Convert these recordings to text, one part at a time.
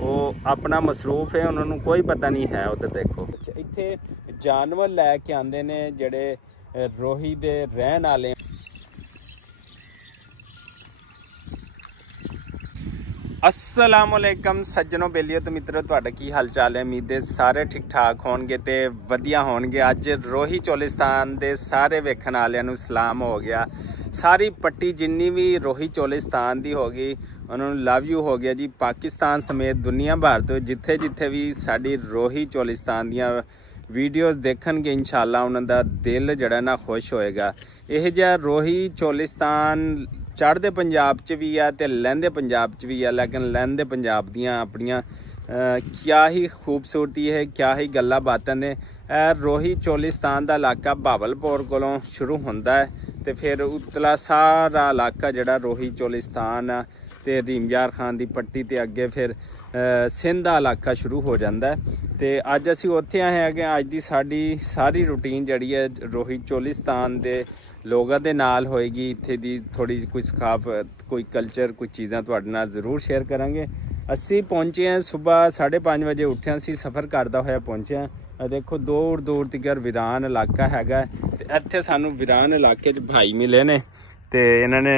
ਉਹ ਆਪਣਾ ਮਸਰੂਫ ਹੈ, ਉਹਨਾਂ ਨੂੰ ਕੋਈ ਪਤਾ ਨਹੀਂ ਹੈ। ਉਧਰ ਦੇਖੋ ਇੱਥੇ ਜਾਨਵਰ ਲੈ ਕੇ ਆਉਂਦੇ ਨੇ ਜਿਹੜੇ ਰੋਹੀ ਦੇ ਰਹਿਣ ਵਾਲੇ। अस्सलाम वालेकुम सज्जनों बेलियो तो मित्रों, तुहाडा की हाल चाल है? उम्मीद है सारे ठीक ठाक होणगे ते वधिया होणगे। अज रोही चोलिस्तान दे सारे वेखण वालियां नूं सलाम हो गया। सारी पट्टी जिन्नी भी रोही चोलिस्तान दी होगी उन्होंने लव यू हो गया जी। पाकिस्तान समेत दुनिया भर तो जिथे जिथे भी साडी रोही चोलिस्तान दियां वीडियोज़ देखणगे इंशाअल्लाह उन्हां दा दिल जिहड़ा ना खुश होएगा। इह जिहा रोही चोलिस्तान चढ़ते पंजाब च भी है तो लहंदे पंजाब च भी है, लेकिन लहंदे पंजाब दियां अपनियां क्या ही खूबसूरती है, क्या ही गल्लां बातां ने। रोही चोलिस्तान का इलाका भावलपुर कोलों शुरू होंदा है तो फिर उतला सारा इलाका जिहड़ा रोही चोलिस्तान ते रीमयार खान की पट्टी ते अगे फिर सिंध का इलाका शुरू हो जाता है। तो अज असी उत्थे आए हैं कि अज की साड़ी सारी रूटीन जिहड़ी है रोही चोलिस्तान के लोगों के नाल होएगी। इत्थे दी थोड़ी कोई सकाफत, कोई कल्चर, कुछ चीज़ां तुहाडे नाल जरूर शेयर करांगे। असी पहुँचे हैं सुबह 5:30 बजे उठे, असी सफ़र करदा होया पहुँचे हैं। देखो दूर दूर तक वीरान इलाका हैगा ते इत्थे सानू वीरान इलाके च भाई मिले ने ते इन्हां ने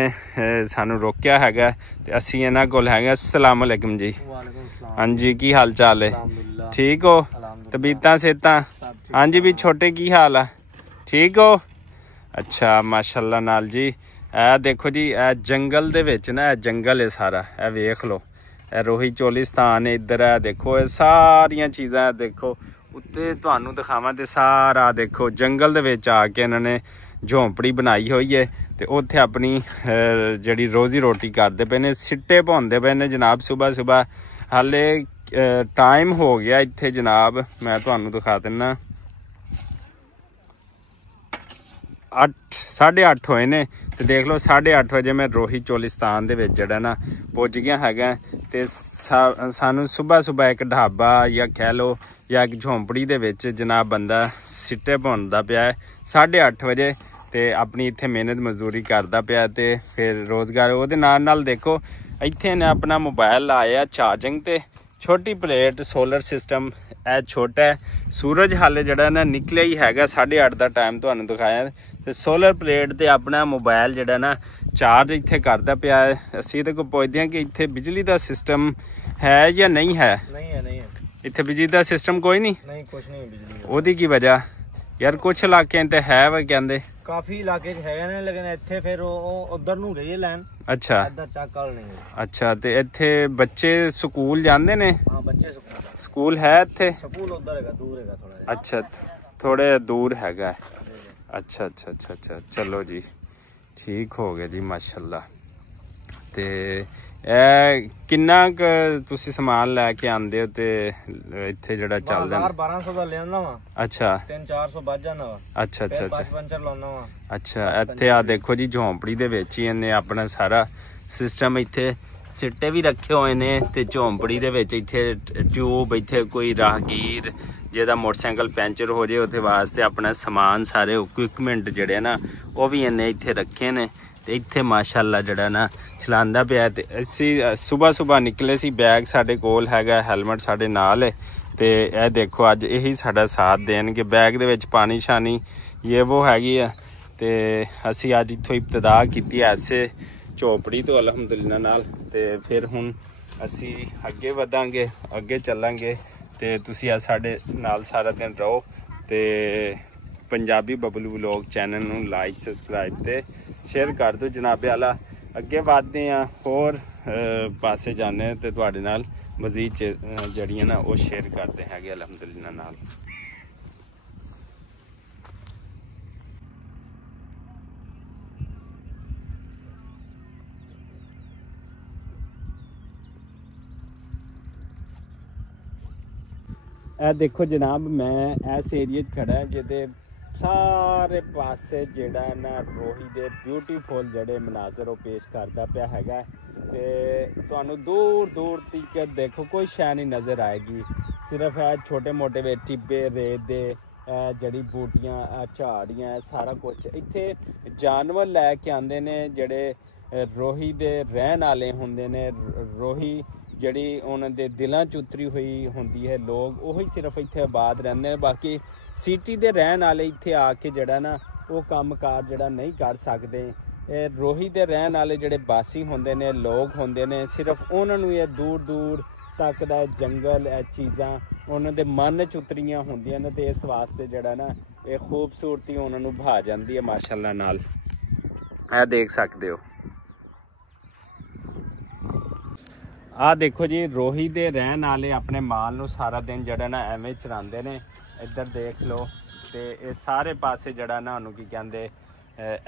सानू रोकिया हैगा ते असी इन्हां कोल हैगे। अस्सलाम वालेकुम जी। हाँ जी, की हाल चाल है? ठीक हो? तबीयतां सेहतां? हाँ जी भी छोटे की हाल है? ठीक हो? अच्छा माशाल्लाह नाल जी। ए देखो जी ए जंगल दे विच ना, जंगल है सारा, ए वेख लो ए रोही चोलिस्तान है। इधर है देखो ये सारियां चीज़ां देखो उत्ते तुहानू दिखावां ते सारा देखो जंगल दे विच आके इन्होंने झोंपड़ी बनाई हुई है ते उत्थे अपनी जिहड़ी रोजी रोटी करदे पे ने, सिट्टे पौंदे पे ने जनाब। सुबह सुबह हाले टाइम हो गया इत्थे जनाब, मैं तुहानू दिखा दिना 8:30 होए ने तो देख लो 8:30 बजे मैं रोही चोलिस्तान दे विच जिहड़ा ना पुज गया हैगा। ते सानू सुबह सुबह एक ढाबा या कह लो या एक झोंपड़ी दे विच जनाब बंदा सिट्टे पौंदा पिया है 8:30 बजे ते अपनी इत्थे मेहनत मजदूरी करदा पिया ते फिर रोज़गार ओहदे नाल नाल देखो इत्थे ने अपना मोबाइल लाया चार्जिंग ते छोटी प्लेट सोलर सिस्टम ए छोटा है। सूरज हाले जिहड़ा ना निकलिया ही हैगा 8:30 का टाइम तुहानू दिखाया ते सोलर प्लेट ते अपना मोबाइल जिहड़ा ना चार्ज इत्थे करदा पिया है। असीं इहदे कोल पुछदे हां कि इत्थे बिजली का सिस्टम है या नहीं है? नहीं है इत्थे बिजली का सिस्टम कोई नहीं कुछ नहीं बिजली। ओहदी की वजह यार कुछ इलाके ते है वे कहंदे, काफी इलाके है ने, लेकिन इत्थे फिर उधर नूं गई लैन। अच्छा इधर चक्कल नहीं। अच्छा ते इत्थे बच्चे स्कूल जांदे ने? हां बच्चे स्कूल है इत्थे? स्कूल उधर हैगा, दूर हैगा थोड़ा। अच्छा थोड़े दूर हैगा। अच्छा अच्छा अच्छा अच्छा चलो जी ठीक हो गया जी माशाल्लाह। ते ए किन्ना क तुसी समान लैके आंदे हो ते इत्थे जेड़ा चलदा 1200 दा ले आंदा वा। अच्छा 300-400 बच जाना वा। अच्छा अच्छा अच्छा पंचर लाउना वा। अच्छा इत्थे आ देखो जी झोंपड़ी दे विच ही इन्ने अपना सारा सिस्टम इत्थे सिट्टे भी रखे हुए ने ते झोंपड़ी दे विच इत्थे ट्यूब इत्थे कोई राहगीर जेदा मोटरसाइकिल पैंचर हो जाए उहदे वास्ते अपना समान सारे इक्विपमेंट जिहड़े ना वो भी इन्ने इत्थे रखे ने ते इत्थे माशाल्लाह जिहड़ा ना चलांदा पिया। ते असी सुबह सुबह निकले सी, बैग साडे कोल हैगा, हैलमेट साडे नाल है ते ए देखो अज यही साडा साथ देणगे। बैग दे विच पानी शानी ये वो हैगी है ते असी अज इत्थों इब्तदा कीती ऐसे झोपड़ी तो अलहमदुलिल्लाह नाल। ते फिर हुण असी अगे वधांगे, अगे चलांगे ते तुसी अज साडे नाल सारा दिन रहो ते पंजाबी बबलू व्लॉग चैनल नूं लाइक सबसक्राइब ते शेयर कर दो जनाबे आला। अगे वधदे हैं होर पासे जाने ते तुहाडे नाल मजीद जड़ियां ना वो शेयर करते हैं अलहमदुलिल्लाह नाल। ए देखो जनाब मैं इस एरिए खड़ा है जिहदे सारे पासे जेड़ा ना रोही दे ब्यूटीफुल जेड़े मनाजर वो पेश करता पिया हैगा ते तुहानू दूर दूर तक देखो कोई शै नहीं नज़र आएगी, सिर्फ है छोटे मोटे वे टिब्बे रेत दे जड़ी बूटियां झाड़ियां सारा कुछ इत्थे जानवर लैके आंदे ने जेड़े रोही दे रहन वाले हुंदे ने। रोही जड़ी उन्होंने दिलों च उतरी हुई होंदी है, लोग वही सिर्फ इत्थे आबाद रहंदे ने। बाकी सिटी दे रहन वाले इत्थे आके जड़ा ना वो काम कार जड़ा नहीं कर सकते। रोही दे रहन वाले जड़े बासी होंदे ने लोग होंदे ने, सिर्फ उन्होंने ये दूर दूर तक दा जंगल चीज़ां उन्होंने दे मन च उतरियां होंदियां ने, ते इस वास्ते जड़ा ना ये खूबसूरती उन्होंने भा जाती है माशाअल्लाह नाल। ए देख सकते हो। आ देखो जी रोही दे रहन वाले अपने माल नूं सारा दिन जड़ा ना एवें चरांदे ने। इधर देख लो ते ये सारे पासे जड़ा ना उन्होंने की कहंदे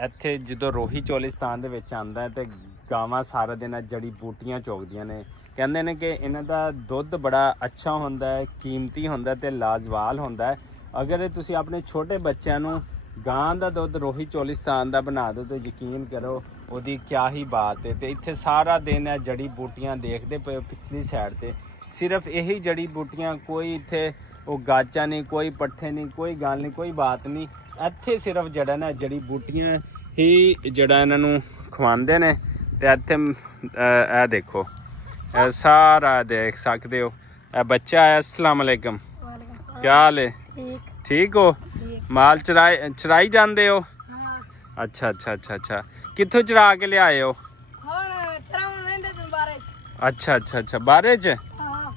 ਇੱਥੇ ਜਦੋਂ ਰੋਹੀ ਚੋਲਿਸਤਾਨ ਦੇ ਵਿੱਚ ਆਉਂਦਾ ਹੈ ਤੇ ਗਾਵਾਂ ਸਾਰਾ ਦਿਨ ਜੜੀ ਬੂਟੀਆਂ ਚੋਗਦੀਆਂ ਨੇ। ਕਹਿੰਦੇ ਨੇ ਕਿ ਇਹਨਾਂ ਦਾ ਦੁੱਧ ਬੜਾ ਅੱਛਾ ਹੁੰਦਾ ਹੈ, ਕੀਮਤੀ ਹੁੰਦਾ ਤੇ ਲਾਜਵਾਬ ਹੁੰਦਾ ਹੈ। ਅਗਰ ਤੁਸੀਂ ਆਪਣੇ ਛੋਟੇ ਬੱਚਿਆਂ ਨੂੰ ਗਾਂ ਦਾ ਦੁੱਧ ਰੋਹੀ ਚੋਲਿਸਤਾਨ ਦਾ ਬਣਾ ਦਿਓ ਤੇ ਯਕੀਨ ਕਰੋ ਉਹਦੀ ਕਿਆ ਹੀ ਬਾਤ ਹੈ। ਤੇ ਇੱਥੇ ਸਾਰਾ ਦਿਨ ਇਹ ਜੜੀ ਬੂਟੀਆਂ ਦੇਖਦੇ ਪਏ ਪਿਛਲੀ ਸਾਈਡ ਤੇ, ਸਿਰਫ ਇਹੀ ਜੜੀ ਬੂਟੀਆਂ, ਕੋਈ ਇੱਥੇ ਉਹ ਗਾਚਾ ਨਹੀਂ, ਕੋਈ ਪੱਠੇ ਨਹੀਂ, ਕੋਈ ਗੱਲ ਨਹੀਂ, ਕੋਈ ਬਾਤ ਨਹੀਂ। ਇੱਥੇ ਸਿਰਫ ਜਿਹੜਾ ਨਾ ਜੜੀ ਬੂਟੀਆਂ ਹੀ ਜਿਹੜਾ ਇਹਨਾਂ ਨੂੰ ਖਵਾਉਂਦੇ ਨੇ। ਤੇ ਇੱਥੇ ਇਹ ਦੇਖੋ ਇਹ ਸਾਰਾ ਦੇਖ ਸਕਦੇ ਹੋ। ਇਹ ਬੱਚਾ ਆਇਆ। अस्सलाम वालेकुम, क्या हाल है? ठीक हो? माल चराई जाते हो? अच्छा अच्छा अच्छा अच्छा। कित्थों चरा के ले आए हो? अच्छा अच्छा अच्छा। बारे च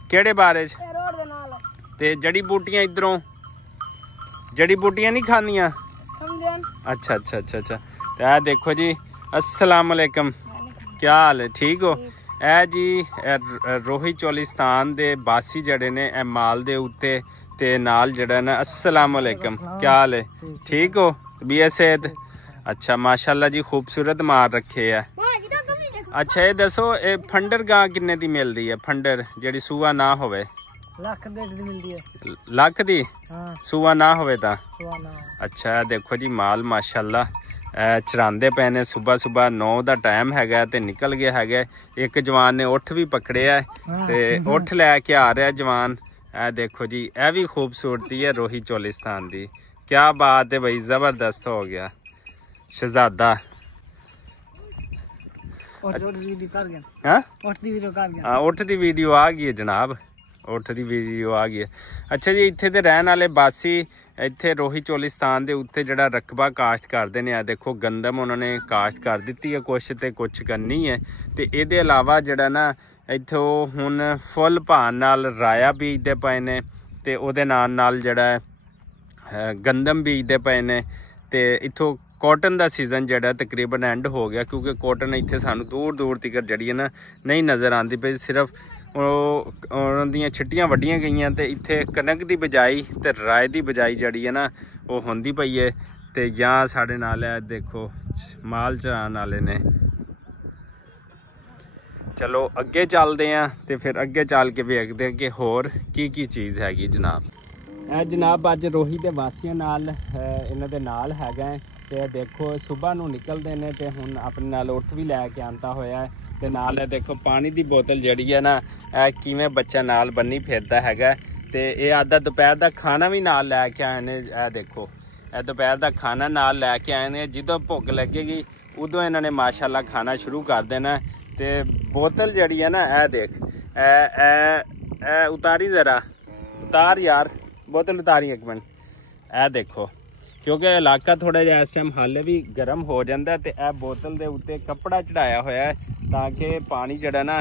केड़े बारे च? ते जड़ी बूटियां इधरों जड़ी बूटियां नहीं खानियां? अच्छा अच्छा अच्छा अच्छा। तो यह देखो जी। अस्सलाम वालेकुम, क्या हाल है? ठीक हो? ਇਹ ਜੀ ਰੋਹੀ ਚੋਲਿਸਤਾਨ ਦੇ ਬਾਸੀ ਜਿਹੜੇ ਨੇ ਇਹ ਮਾਲ ਦੇ ਉੱਤੇ ਤੇ ਨਾਲ ਜਿਹੜਾ ਨਾ अस्सलाम वालेकुम, क्या हाल है? ठीक हो? तबीयत सेहत? अच्छा माशाल्लाह जी, खूबसूरत मार रखे है। अच्छा ये दसो ये फंडर गां किन्ने दी मिलदी है? फंडर ਜਿਹੜੀ ਸੂਆ ਨਾ ਹੋਵੇ ਲੱਖ ਦੀ ਮਿਲਦੀ ਹੈ। ਲੱਖ ਦੀ? ਹਾਂ। ਸੂਆ ਨਾ ਹੋਵੇ ਤਾਂ? ਸੂਆ ਨਾ। ਅੱਛਾ ਦੇਖੋ ਜੀ ਮਾਲ ਮਾਸ਼ਾਅੱਲਾ ਚਰਾਂਦੇ ਪਏ ਨੇ। ਸੁਬਹ ਸੁਬਹ 9 ਦਾ ਟਾਈਮ ਹੈਗਾ ਤੇ ਨਿਕਲ ਗਿਆ ਹੈਗਾ। ਇੱਕ ਜਵਾਨ ਨੇ ਉੱਠ ਵੀ ਪਕੜਿਆ ਤੇ ਉੱਠ ਲੈ ਕੇ ਆ ਰਿਹਾ ਜਵਾਨ। ਇਹ ਦੇਖੋ ਜੀ ਇਹ ਵੀ ਖੂਬਸੂਰਤੀ ਹੈ ਰੋਹੀ ਚੋਲਿਸਤਾਨ ਦੀ। ਕਿਆ ਬਾਤ ਹੈ ਭਾਈ, ਜ਼ਬਰਦਸਤ ਹੋ ਗਿਆ ਸ਼ਹਿਜ਼ਾਦਾ। हाँ उठ दी वीडियो आ गई है जनाब, उठ दी वीडियो आ गई है। अच्छा जी इत्थे दे रहन वाले बासी ਇੱਥੇ ਰੋਹੀ ਚੋਲਿਸਤਾਨ ਦੇ ਉੱਤੇ ਜਿਹੜਾ ਰਕਬਾ ਕਾਸ਼ਤ ਕਰਦੇ ਨੇ। ਆ ਦੇਖੋ ਗੰਦਮ ਉਹਨਾਂ ਨੇ ਕਾਸ਼ਤ ਕਰ ਦਿੱਤੀ ਹੈ ਕੁਛ ਤੇ ਕੁਛ ਕਰਨੀ ਹੈ। ਤੇ ਇਹਦੇ ਇਲਾਵਾ ਜਿਹੜਾ ਨਾ ਇੱਥੇ ਹੁਣ ਫੁੱਲ ਭਾਅ ਨਾਲ ਰਾਇਆ ਬੀਜਦੇ ਪਏ ਨੇ ਤੇ ਉਹਦੇ ਨਾਲ ਨਾਲ ਜਿਹੜਾ ਗੰਦਮ ਬੀਜਦੇ ਪਏ ਨੇ। ਤੇ ਇੱਥੋਂ कॉटन का सीजन जड़ा तकरीबन एंड हो गया क्योंकि कॉटन इत्थे सानू दूर दूर तक जड़ी है ना नहीं नज़र आती पई। सिर्फ उन्होंने छिट्टियां वड्डियां गई तो इत्थे कनक की बिजाई तो राय की बिजाई जड़ी है ना वो होंदी पई है। तो या साढ़े नाल है देखो माल चरान वाले ने। चलो अगे चलते हैं तो फिर अगे चल के वेखते हैं कि होर की चीज़ हैगी जनाब। जनाब अज रोही के वासियों नाल इन्हां दे नाल हैगा ते देखो सुबह नूं निकलते हैं तो हुण अपने नाल उठ भी लैके आंदा होया है ते नाल देखो पानी की बोतल जड़ी है ना किवें बच्चा नाल बन्नी फिरदा हैगा। ते ये आधा दोपहर का खाना भी नाल लैके आए ने। देखो दोपहर का खाना नाल लैके आए ने, जदों भुख लगेगी उदों इन्हां ने माशाअल्लाह खाना शुरू कर देना। ते बोतल जड़ी है ना देख उतारी जरा उतार यार बोतल उतारी एक मिनट। देखो क्योंकि इलाका थोड़ा जिहा इस टाइम हाले भी गर्म हो जाता है तो यह बोतल के उत्ते कपड़ा चढ़ाया होया है ताकि पानी जड़ा ना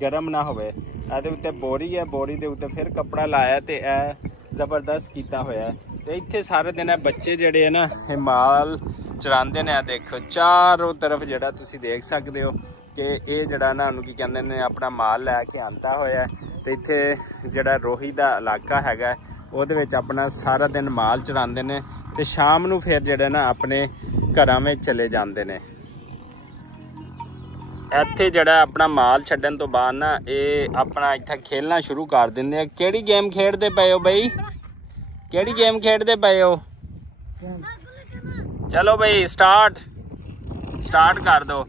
गर्म ना होवे। ਇਹਦੇ ਉੱਤੇ बोरी है, बोरी के उत्ते फिर कपड़ा लाया तो यह जबरदस्त किया होया है। तो इत्थे सारे दिन बच्चे जड़े है ना माल चरांदे ने। देखो चारों तरफ जड़ा तुसी देख सकते हो कि ये जड़ा ना उन्होंने की कहते हैं अपना माल लैके आंदा होया। तो इत्थे जड़ा रोही का इलाका हैगा ਉਹਦੇ ਵਿੱਚ अपना सारा दिन माल चरांदे ने ते शाम ਨੂੰ फिर ਜਿਹੜੇ ਨਾ अपने ਘਰਾਂ ਵਿੱਚ ਚਲੇ ਜਾਂਦੇ ਨੇ। ਇੱਥੇ ਜਿਹੜਾ ਆਪਣਾ ਮਾਲ ਛੱਡਣ ਤੋਂ ਬਾਅਦ ਨਾ ਇਹ ਆਪਣਾ ਇੱਥੇ ਖੇਲਣਾ ਸ਼ੁਰੂ ਕਰ ਦਿੰਦੇ ਆ। ਕਿਹੜੀ ਗੇਮ ਖੇਡਦੇ ਪਏ ਹੋ ਬਈ? ਕਿਹੜੀ ਗੇਮ ਖੇਡਦੇ ਪਏ ਹੋ? ਚਲੋ ਬਈ ਸਟਾਰਟ ਕਰ ਦੋ।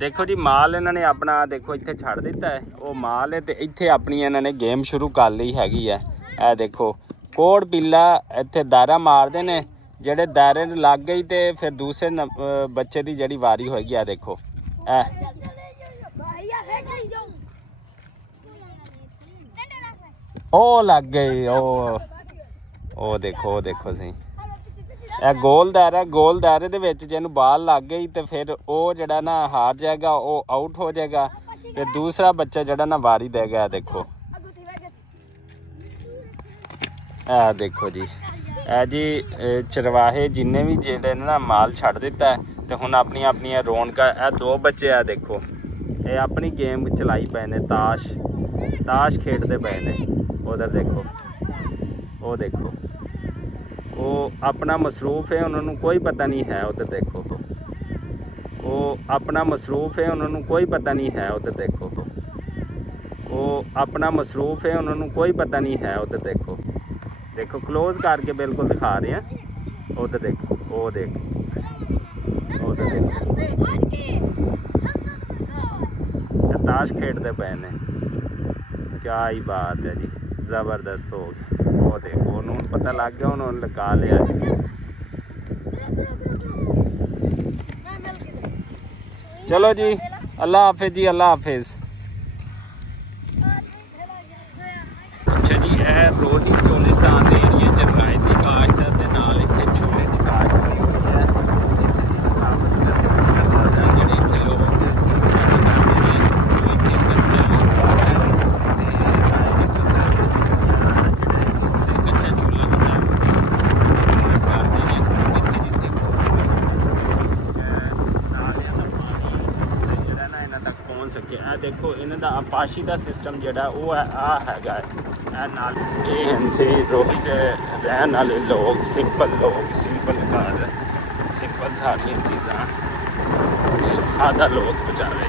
देखो जी माल इन्होंने अपना देखो इत्थे छड़ दिता है वो माल है तो इत्थे अपनी इन्होंने गेम शुरू कर ली हैगी है। देखो कोड़ पीला इत्थे दायरा मारते ने, जेड़े दायरे लग गई तो फिर दूसरे बच्चे की जड़ी वारी होएगी। आ देखो ओ लग गई, ओ देखो सही गोल दायरे दे विच जिन्हों बाल लग गई तो फिर वो जड़ा ना हार जाएगा, वो आउट हो जाएगा। फिर दूसरा बच्चा जड़ा ना वारी देगा। देखो देखो जी, जी चरवाहे जिन्ने भी जेडे ना माल छड़ दिता है तो हुण अपनी अपनी रौनक। दो बच्चे आ देखो, ये अपनी गेम चलाई पे ने, ताश खेडते पे ने। उधर देखो, वो देखो, वो अपना मसरूफ है, उन्होंने कोई पता नहीं है। उधर देखो, वो अपना मसरूफ है, उन्होंने कोई पता नहीं है। उधर देखो, वो अपना मसरूफ है, उन्होंने कोई पता नहीं है। उधर देखो, देखो क्लोज करके बिल्कुल दिखा रहे हैं। उधर देखो, वो देखो, उधर देखो, ताश खेडते पे ने। क्या ही बात है जी, जबरदस्त हो गया। वो देखो, उन्होंने पता लग गया, उन्होंने लगा लिया। चलो जी, अल्लाह हाफिज जी, अल्लाह हाफिज। अच्छा जी, रोही चोलिस्तान के एरिए च गाय की काश्त के नाल इत्थे छोले की काश्त होई हुई है। इत्थे दी सकाफत जेहड़े इत्थे लोग कच्चा छोला होंदा करदे ने जिथे जिथे नालियां दा पानी जेहड़ा ना इन्हां तक पहुंच सके। देखो इन्हां दा अपाशी का सिस्टम जेहड़ा वो है हैगा नाल। इनसे रोही के रहने वाले लोग सिंपल घर, सिंपल सारिया चीज़ा, सादा लोग बेचारे।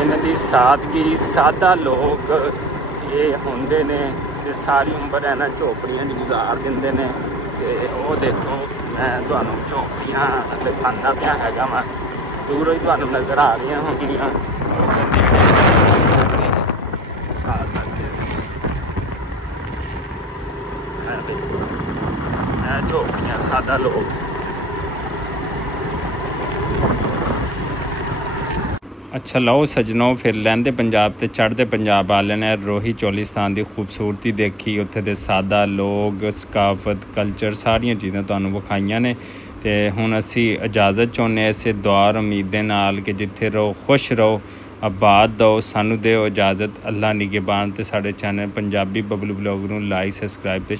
इन्हां दी सादगी, सादा लोग ये होंदे ने ते सारी उम्र इन्हां झोपड़ियां गुजार दिंदे ने। ते वो देखो, मैं तुहानू झोपड़ियां दिखाना पिया हैगा वा, दूरों ही तुहानू नज़र आ रही होंगियां। झोपड़ियां, सादा लोग। अच्छा लो सजनों, फिर लैंदे पंजाब ते चढ़ते पंजाब वाले ने रोही चोलिस्तान की खूबसूरती देखी, उत्थे दे सादा लोग, सकाफत, कल्चर, सारिया चीज़ां तुहानू विखाइयां ने। ते हुण असी इजाज़त चाहुंदे इसे दुआ उम्मीदें नाल कि जिथे रहो खुश रहो, आबाद रहो। सानू दिओ इजाज़त, अल्लाह निगहबान। ते साडे चैनल पंजाबी बबलू ब्लॉग नू लाइक, सबसक्राइब ते